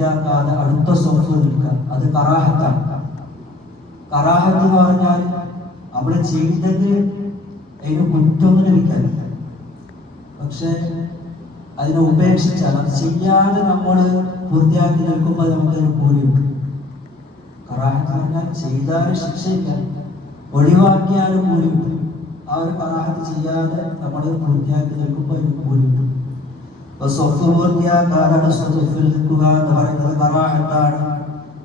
പൂർത്തിയാക്കാതെ അടുത്ത സ്വഫ് നിൽക്കുക, അത് കറാഹത്താണ്. കറാഹത്ത് എന്ന് പറഞ്ഞാൽ നമ്മൾ ചെയ്തത് അതിന് കുറ്റമൊന്നും ലഭിക്കാനില്ല, പക്ഷെ അതിനെ ഉപേക്ഷിച്ചാൽ അത് ചെയ്യാതെ നമ്മൾ പൂർത്തിയാക്കി നിൽക്കുമ്പോൾ നമുക്കതിന് കൂലി കിട്ടും. കറാഹത്ത് പറഞ്ഞാൽ ചെയ്താലും ശിക്ഷയില്ല, ഒഴിവാക്കിയാലും കൂലി കിട്ടും. ആ ഒരു കറാഹത്ത് ചെയ്യാതെ നമ്മൾ പൂർത്തിയാക്കി നിൽക്കുമ്പോൾ അതിന് കൂലി കിട്ടും. സ്വഫ് പൂർത്തിയാക്കാതെ സ്വഫിൽ നിൽക്കുക എന്ന് പറയുന്നത് കറാഹത്താണ്.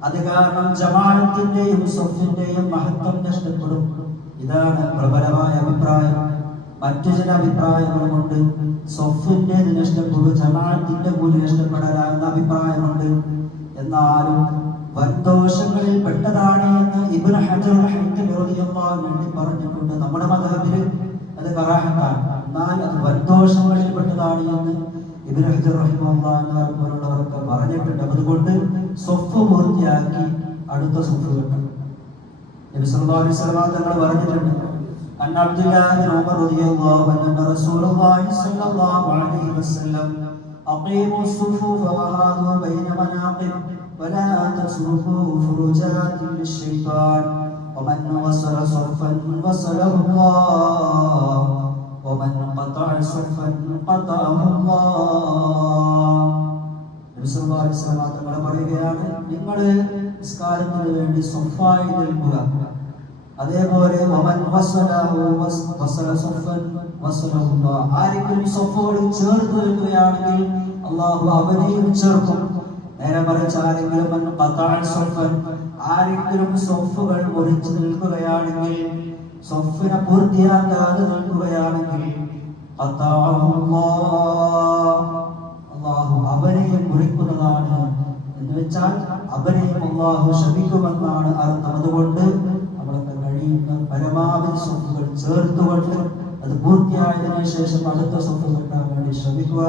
അത് കാരണം ജമാഅത്തിന്റെയും സ്വഫിന്റെയും മഹത്വം നഷ്ടപ്പെടും. ഇതാണ് പ്രബലമായ അഭിപ്രായം. മറ്റു ചില അഭിപ്രായങ്ങളുമുണ്ട്, സ്വഫിന്റേത് നഷ്ടപ്പെടും, ജമാഅത്തിന്റെ കൂലി നഷ്ടപ്പെടാൻ അഭിപ്രായമുണ്ട്. എന്നാലും വൻദോഷങ്ങളിൽ പെട്ടതാണ് എന്ന് ഇബ്നു ഹജർ റളിയല്ലാഹു അൻഹു പറഞ്ഞിട്ടുണ്ട്. നമ്മുടെ മദ്ഹബിൽ അത് കറാഹത്താണ്, എന്നാൽ അത് വൻദോഷങ്ങളിൽ പെട്ടതാണ് എന്ന് ഇബ്നു ഹജർ റഹിമഹുല്ലാഹു പോലുള്ളവർക്ക് പറഞ്ഞിട്ടുണ്ട്. അതുകൊണ്ട് സ്വഫ് പൂർത്തിയാക്കി അടുത്ത സ്വഫ് വെക്കണം. നബി സല്ലല്ലാഹു അലൈഹി വസല്ലം തങ്ങൾ പറഞ്ഞിട്ടുണ്ട്, അൻ അബ്ദുല്ലാഹി ഇബ്നു ഉമർ റളിയല്ലാഹു അൻഹു റസൂലുള്ളാഹി സ്വല്ലല്ലാഹു അലൈഹി വസല്ലം അഖീമു الصفوف وهادوا بين مناقب ولا تصرفوا فرجات للشيطان ومن وصل صفا وصله الله ومن قطع صفا قطعه الله. നബി സല്ലല്ലാഹു അലൈഹി വസല്ലം തങ്ങൾ പറയുകയാണ്, നിങ്ങൾ നിസ്കാരത്തിന് വേണ്ടി സ്വഫായി നിൽക്കുക. അതേപോലെ വമൻ വസലഹു വസല സ്വഫൻ വസലഹു അല്ലാഹ്, ആരെങ്കിലും സ്വഫോട് ചേർത്ത് നിൽക്കുകയാണെങ്കിൽ അല്ലാഹു അവനെയും ചേർക്കും. നേരെ മറിച്ച് ആരെങ്കിലും ആരെങ്കിലും സ്വഫുകൾ മുറിച്ചു നിൽക്കുകയാണെങ്കിൽ, സ്വഫിനെ പൂർത്തിയാക്കാതെ നിൽക്കുകയാണെങ്കിൽ അല്ലാഹു അവനെയും മുറിക്കുന്നതാണ്. എന്ന് വെച്ചാൽ അവനെയും അല്ലാഹു ശപിക്കുമെന്നാണ് അർത്ഥം. അതുകൊണ്ട് നമ്മളൊക്കെ കഴിയുന്ന പരമാവധി സ്വഫുകൾ ചേർത്തുകൊണ്ട് അത് പൂർത്തിയായതിനു ശേഷം അടുത്ത സ്വഫ് കിട്ടാൻ വേണ്ടി ശ്രമിക്കുക.